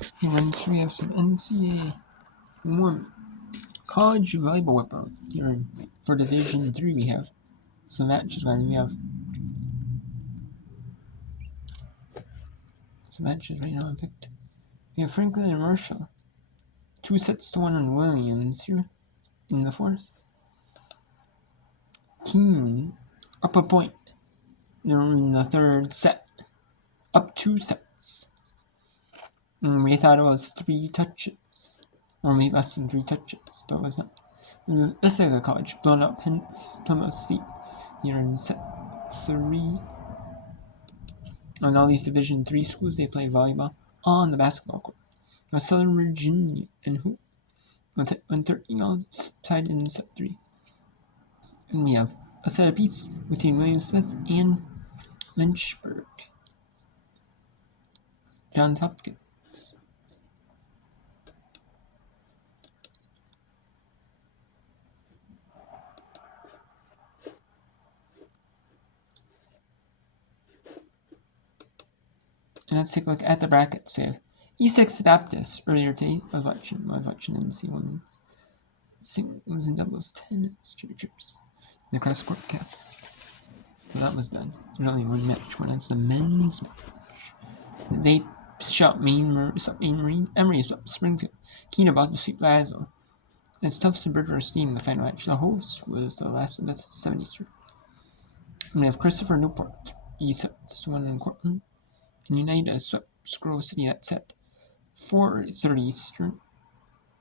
Hey, Wednesday we have some NCAA more college volleyball whip here for Division 3. We have some matches going. We have some matches right now I picked. We have Franklin and Marshall. 2-1 on Williams here in the fourth. Keene up a point. They're in the third set. Up 2 sets. And we thought it was 3 touches. Only less than 3 touches, but it was not. Let's take a college. Blown up hints. Plymouth State here in set 3. On all these Division 3 schools, they play volleyball on the basketball court. Now, Southern Virginia and who? 113 all tied in set 3. And we have a set apiece between William Smith and Lynchburg. Johns Hopkins. And let's take a look at the brackets. We have E6 Baptist. Earlier today, I was watching NC1. Singles and doubles tennis championships. The cross court cast. So that was done. There's only one match. That's the men's match. They shot Emory swept Springfield. Keene about to sweep Lazo. It's Tufts and Bridgewater Steam in the final match. The host was the last one. That's the 7 Eastern. And we have Christopher Newport. E1 in Cortland. And United swept Scroll City at set 4:30 Eastern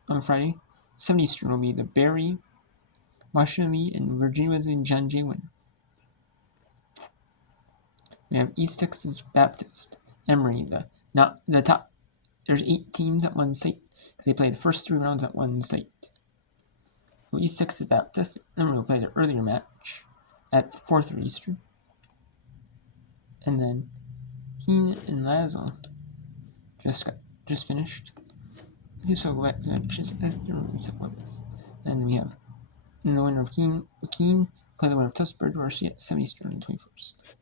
on Friday. 7 Eastern will be the Barry, Washington Lee, and Virginia Wesleyan John Jay winner. We have East Texas Baptist. Emory, the top. There's 8 teams at one site because they play the first 3 rounds at one site. So East Texas Baptist, Emory will play the earlier match at 4:30 Eastern. And then Keene and Lazo just finished. Okay, so go back to matches after what. Then we have the winner of Keene play the winner of Tufts Bridgewater at 7 Eastern on the 21st.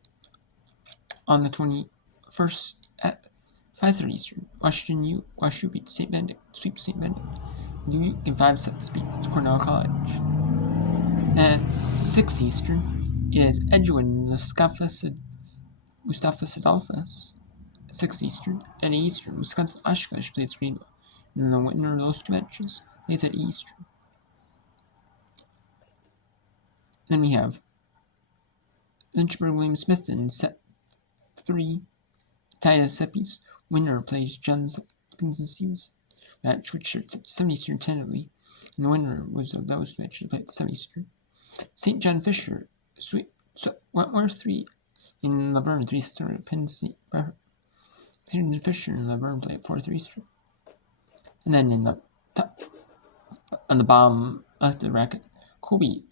On the 21st at 5:30 Eastern, WashU beat St. Benedict, sweeps St. Benedict. Duke in 5 sets beat Cornell College. At 6 Eastern, it is Edgewood Mustafas Adolphus. At 6 Eastern. At 8 Eastern, Wisconsin Oshkosh plays Greenville. And the winner of those 2 matches plays at Eastern. Then we have Lynchburg William Smith in set 3. Tied as set piece. Winner plays Johns Hopkins match, which starts at 7 Eastern tentatively. And the winner was of those 2 matches played at 7 Eastern. St. John Fisher Wentworth 3 in Laverne 3 star Penn State. St. John Fisher and Laverne play at 4:3 Eastern. And then in the top, on the bottom left of the bracket, Kobe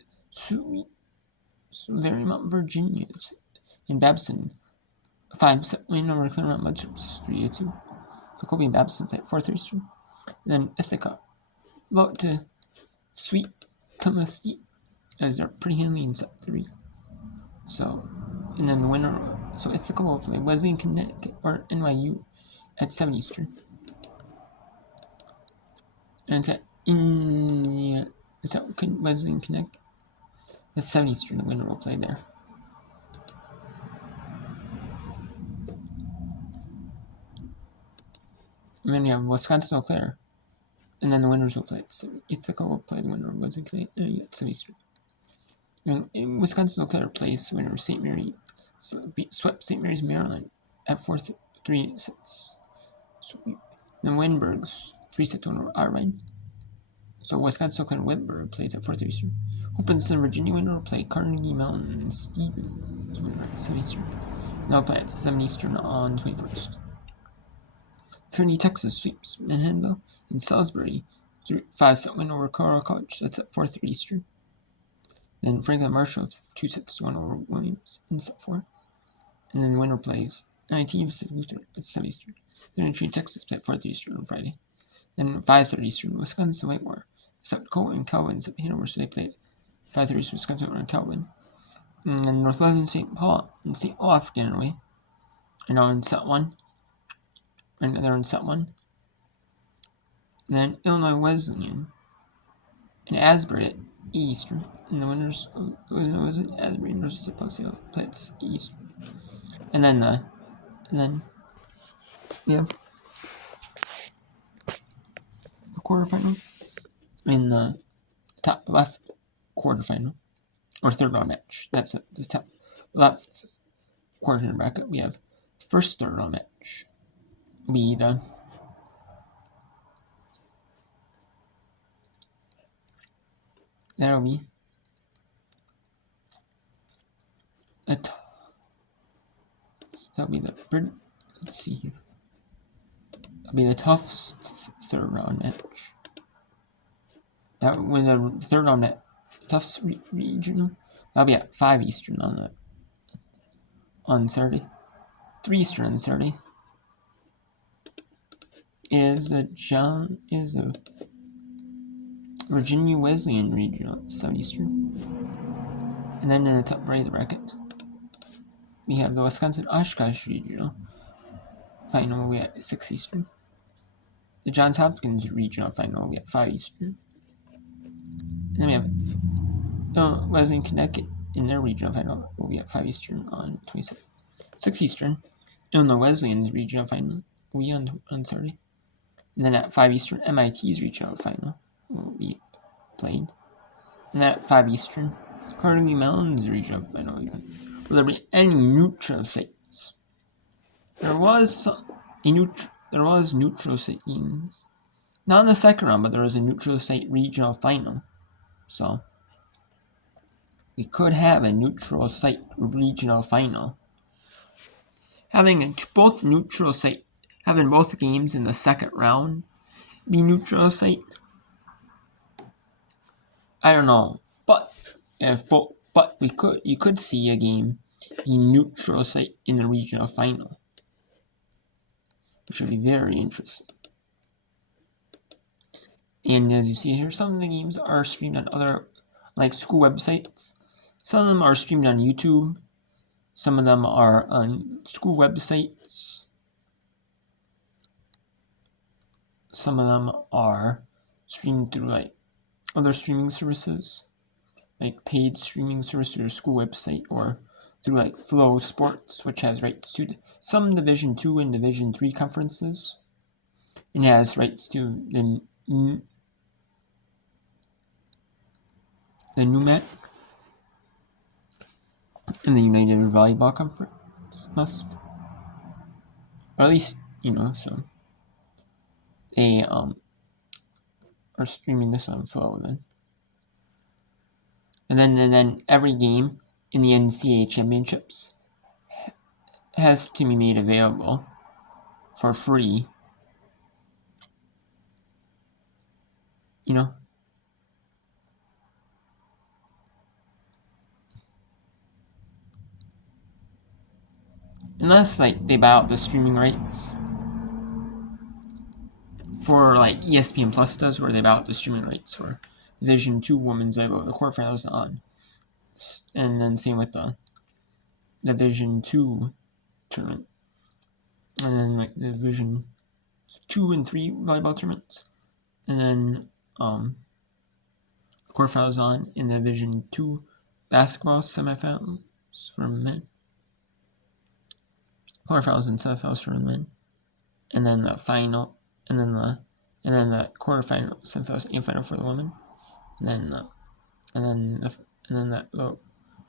Vermont, Virginia in Babson. 5-set win over Claremont Mudsworth 3-2. So Kobe and Babson play at 4:3 Eastern. And then Ithaca about to sweep Plymouth State as they're pretty handily in set 3. So, and then the winner, so Ithaca will play Wesleyan, Connecticut, or NYU at 7 Eastern. And it's at Wesleyan, Connecticut. At 7 Eastern, the winner will play there. And then you have Wisconsin Eau Claire. And then the winners will play at 7. Ithaca will play the winner of Wesleyan, Connecticut at 7 Eastern. And Wisconsin Eau Claire plays the winner of St. Mary. Swept St. Mary's, Maryland at 4:3 sets. Then Wittenberg's 3-set winner of Irvine. So Wisconsin Eau Claire and Wittenberg plays at 4:3 Eastern. Hoopinson, Virginia winner will play Carnegie Mountain and Stevens winner at 7 Eastern. And they'll play at 7 Eastern on 21st. Trinity, Texas sweeps Manhattanville and Salisbury 5-set win over Cornell College. That's at 4:30 Eastern. Then Franklin Marshall 2-1 over Williams in set 4. And then the winner plays 19 Pacific Lutheran at 7 Eastern. Then Trinity, Texas play at 4:30 Eastern on Friday. Then 5:30 Eastern, Wisconsin Whitewater. Except Cole and Calvin at Hanover, so they played 5:30 Eastern, Wisconsin and Calvin. And then Northwestern St. Paul and St. Olaf getting away. And now in set 1. And they're in set 1. And then Illinois Wesleyan and Asbury at Eastern. And the winners was Asbury and University of Pennsylvania played Eastern. And then we have the quarterfinal in the top left quarterfinal or third round match. That's it. The top left quarter bracket. We have first third round match. That'll be let's see here. That'll be the Tufts third round match. That when the third round match, Tufts regional. That'll be at 5 Eastern on Saturday. 3 Eastern on Saturday. Is the Virginia Wesleyan regional at 7 Eastern. And then in the top right of the bracket, we have the Wisconsin Oshkosh regional final. We at 6 Eastern. The Johns Hopkins regional final. We at 5 Eastern. And then we have Wesleyan Connecticut in their regional final. Will be at 5 Eastern on 27th. 6 Eastern. Illinois Wesleyan's regional final will be on Saturday. And then at 5 Eastern, MIT's regional final will be played. And then at 5 Eastern, Carnegie Mellon's regional final will be played. Will there be any neutral sites? There was neutral site games. Not in the second round, but there was a neutral site regional final. So we could have a neutral site regional final. Having both games in the second round be neutral site, I don't know, but you could see a game be neutral site in the regional final, which would be very interesting. And as you see here, some of the games are streamed on other school websites. Some of them are streamed on YouTube. Some of them are on school websites. Some of them are streamed through other streaming services, like paid streaming service through their school website, or through Flow Sports, which has rights to some Division II and Division III conferences, and has rights to the NUMET and the United Volleyball Conference must, or at least so they are streaming this on Flow then. And then every game in the NCAA championships has to be made available for free. Unless they buy out the streaming rights for ESPN Plus does, where they buy out the streaming rights for Division II women's volleyball, the quarterfinals on, and then same with the Division II tournament, and then the Division 2 and 3 volleyball tournaments, and then quarterfinals on in the Division 2 basketball semifinals for men, quarterfinals and semifinals for men, and then the final, and then the quarterfinal, semifinals, and final for the women, and then that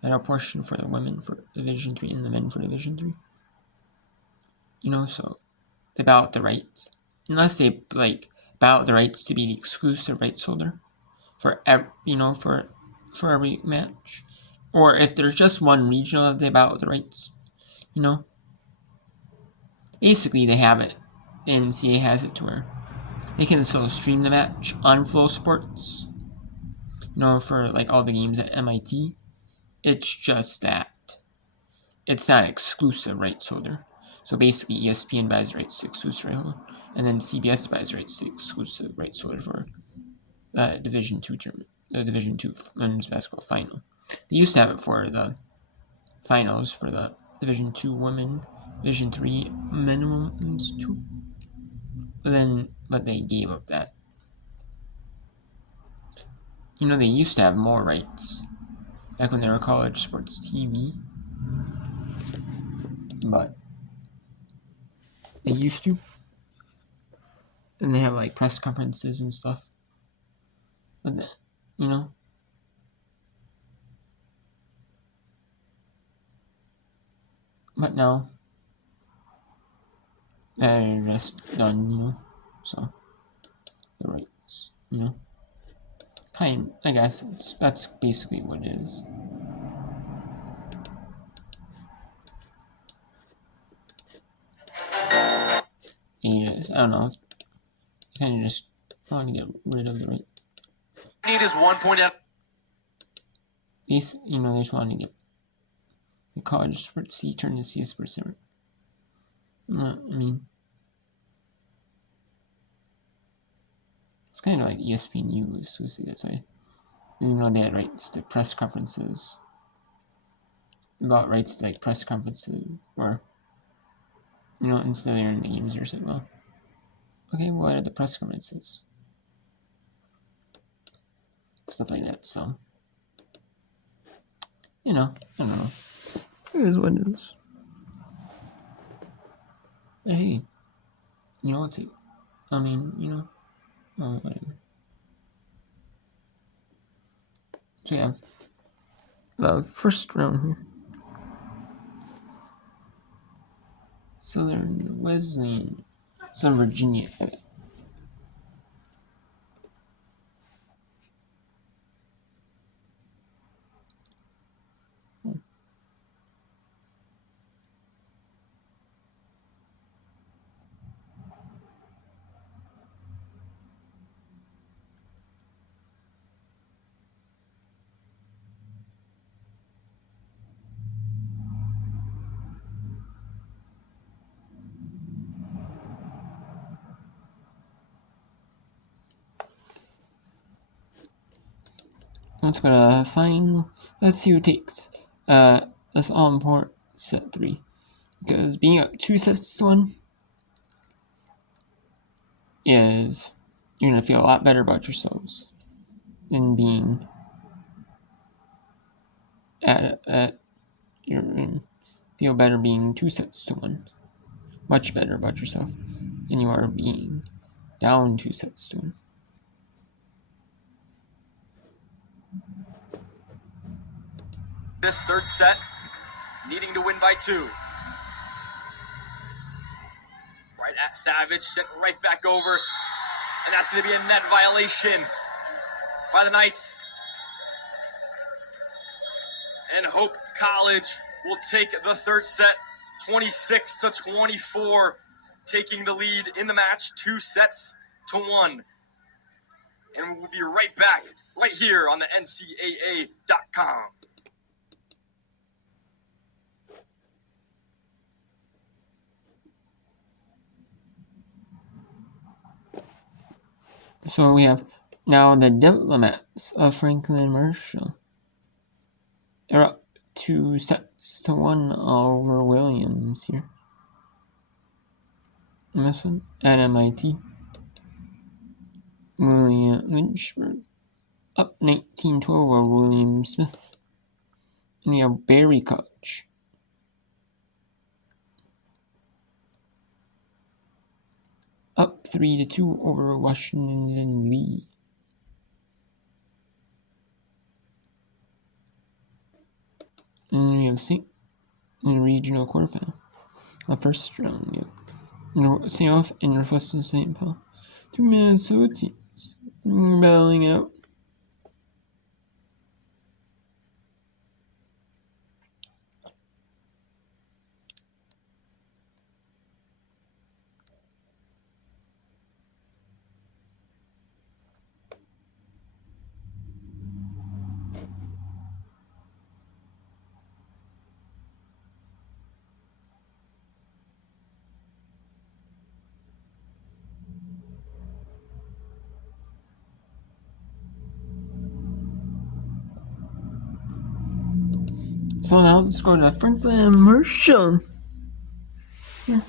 final portion for the women for Division 3 and the men for Division 3. So they buy out the rights, unless they buy out the rights to be the exclusive rights holder for every match, or if there's just one regional, they buy out the rights. Basically they have it. The NCAA has it to where they can still stream the match on Flow Sports. For all the games at MIT. It's just that it's not exclusive rights holder. So basically ESPN buys rights to exclusive rights holder, and then CBS buys rights to exclusive rights holder for the Division 2 tournament, the Division 2 men's basketball final. They used to have it for the finals for the Division 2 women, Division 3 men's 2. But they gave up that They used to have more rights back when they were college sports TV, but they used to, and they have like press conferences and stuff. But but now they're just done. So the rights, I guess that's basically what it is. I don't know. Kind of just want to get rid of the right. Need is 1 point out. They just want to get the college sports C turn to C sports center. I mean, it's kind of like ESPN News. That's why. They had rights to press conferences. About rights to like press conferences, or instead of airing the games, you're saying, well, okay, what are the press conferences? Stuff like that. So, I don't know. It is what it is. But hey, what's it? I mean, whatever. So yeah, the first round here. Southern Wesleyan, Southern Virginia. Let's go to final. Let's see who takes. That's all important. Set 3, because being up 2-1 is you're gonna feel a lot better about yourselves than being at you're gonna feel better being 2-1. Much better about yourself than you are being down 2-1. This third set, needing to win by 2. Right at Savage, sent right back over, and that's going to be a net violation by the Knights. And Hope College will take the third set, 26-24, taking the lead in the match, 2-1. And we'll be right back, right here on the NCAA.com. So we have now the Diplomats of Franklin Marshall. They're up 2-1 over Williams here. And this one at MIT. William Lynchburg up 19-12 over William Smith. And we have Berry College up 3-2 over Washington Lee. And then we have St. in the regional quarterfinal. The first round, we have St. Olaf and Northwestern St. Paul. 2 Minnesota teams battling it out. So now let's go to Franklin Marshall. Yeah.